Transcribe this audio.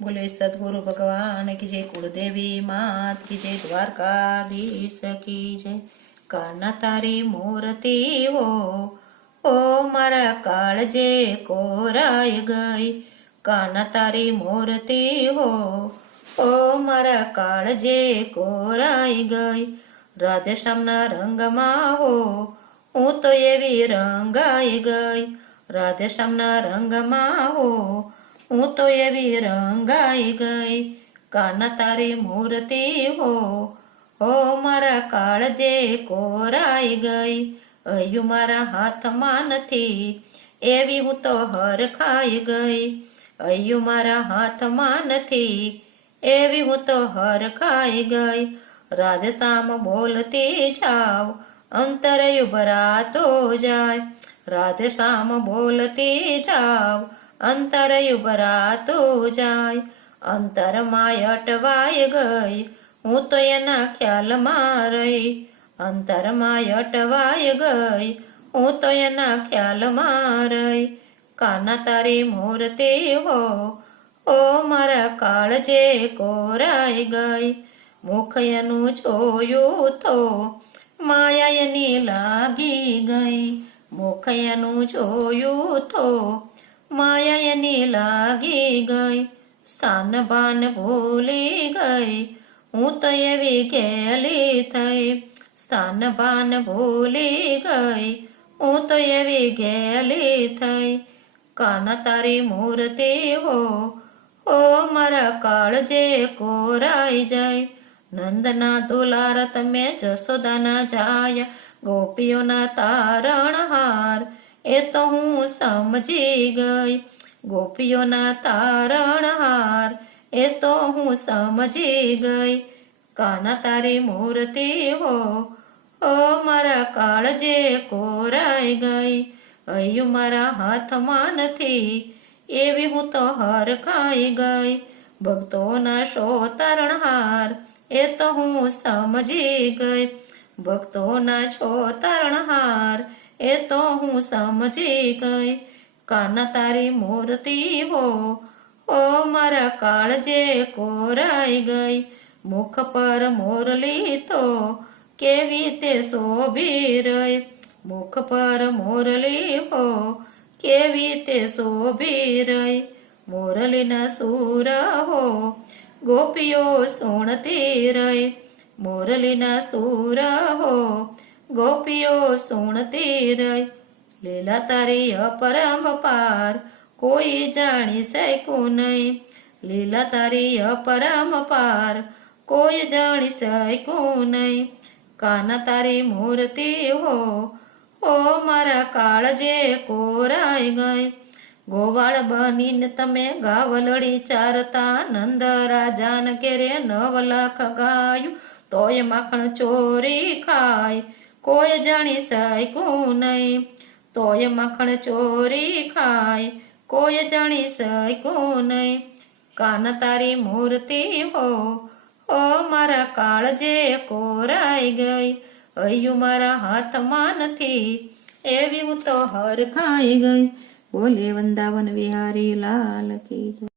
बोले सदगुरु भगवान की जय, कुलदेवी मात की जय, द्वारकाधीश की जय। काना तारी मूर्ति ओ मारा काळजे कोराय गई। काना तारी मूर्ति ओ मारा काळजे कोराय गई। राधे श्यामना रंगમાં હું તો એવી રંગાઈ ગઈ। રાધે શ્યામના રંગમાં હું તો એવી રંગાઈ ગઈ। કાના તારી મૂર્તિ હો મારા કાળજે કોરાઈ ગઈ। હૈયું મારા હાથમાં નથી એવી હું તો હરખાઈ ગઈ। હૈયું મારા હાથમાં નથી એવી હું તો હરખાઈ ગઈ। રાધે શ્યામ બોલતી જાવ અંતરયું ભરાતો જાય। રાધે શ્યામ બોલતી જાવ અંતરયું ભરાતો જાય। અંતરમાં અટવાઈ ગઈ હું તો એના ખ્યાલમાં રહી। અંતરમાં અટવાઈ ગઈ હું તો એના ખ્યાલમાં રહી। કાના તારી મૂર્તિ ઓ મારા કાળજે કોરાઈ ગઈ। મુખ એનું જોયું તો માયા એની લાગી ગઈ। મુખ એનું જોયું તો માયા એની લાગી ગઈ। સ્થાન ભાન ભૂલી ગઈ હું તો એવી ઘેલી થઈ। સ્થાન ભાન ભૂલી ગઈ હું તો એવી ઘેલી થઈ। કાના તારી મૂર્તિ ઓ મારા કાળજે કોરાઈ જાય। નંદના દુલાર તમે જશોદાના જાયા। ગોપીઓના તારણહાર એ તો હું સમજી ગઈ। ગોપીઓના તારણહાર એ તો હું સમજી ગઈ। કાના તારી મૂર્તિ ઓ મારા કાળજે કોરાઈ ગઈ। હૈયું મારા હાથમાં નથી એવી હું તો હરખાઈ ગઈ। ભક્તોના શોતરણહાર એ તો હું સમજી ગઈ। ભક્તોના છો તરણહાર એ તો હું સમજી ગઈ। કાના તારી મૂર્તિ ઓ મારા કાળજે કોરાઈ ગઈ। મુખ પર મોરલી તો કેવી તે શોભી રહી। મુખ પર મોરલી કેવી તે શોભી રહી। મોરલીના સૂર ગોપીઓ સુણતી રહી। મોરલીના સૂર ગોપીઓ સુણતી રહી। લીલા તારી અપરંપાર કોઈ જાણી શક્યું નહીં। લીલા તારી અપરંપાર કોઈ જાણી શક્યું નહીં। કાના તારી મૂર્તિ ઓ મારા કાળજે કોરાઈ ગઈ। ગોવાળ બનીને તમે ગાવલડી ચારતા। નંદ રાજાન કેરે 9 લાખ ગાયું તોય માખણ ચોરી ખાય કોઈ જાણી શક્યું નહીં। તોય માખણ ચોરી ખાય કોઈ જાણી શક્યું નહીં। કાના તારી મૂર્તિ ઓ મારા કાળજે કોરાઈ ગઈ। હૈયું મારા હાથમાં નથી એવી હું તો હરખાઈ ગઈ। બોલે વૃંદાવન વિહારી લાલ કી જય।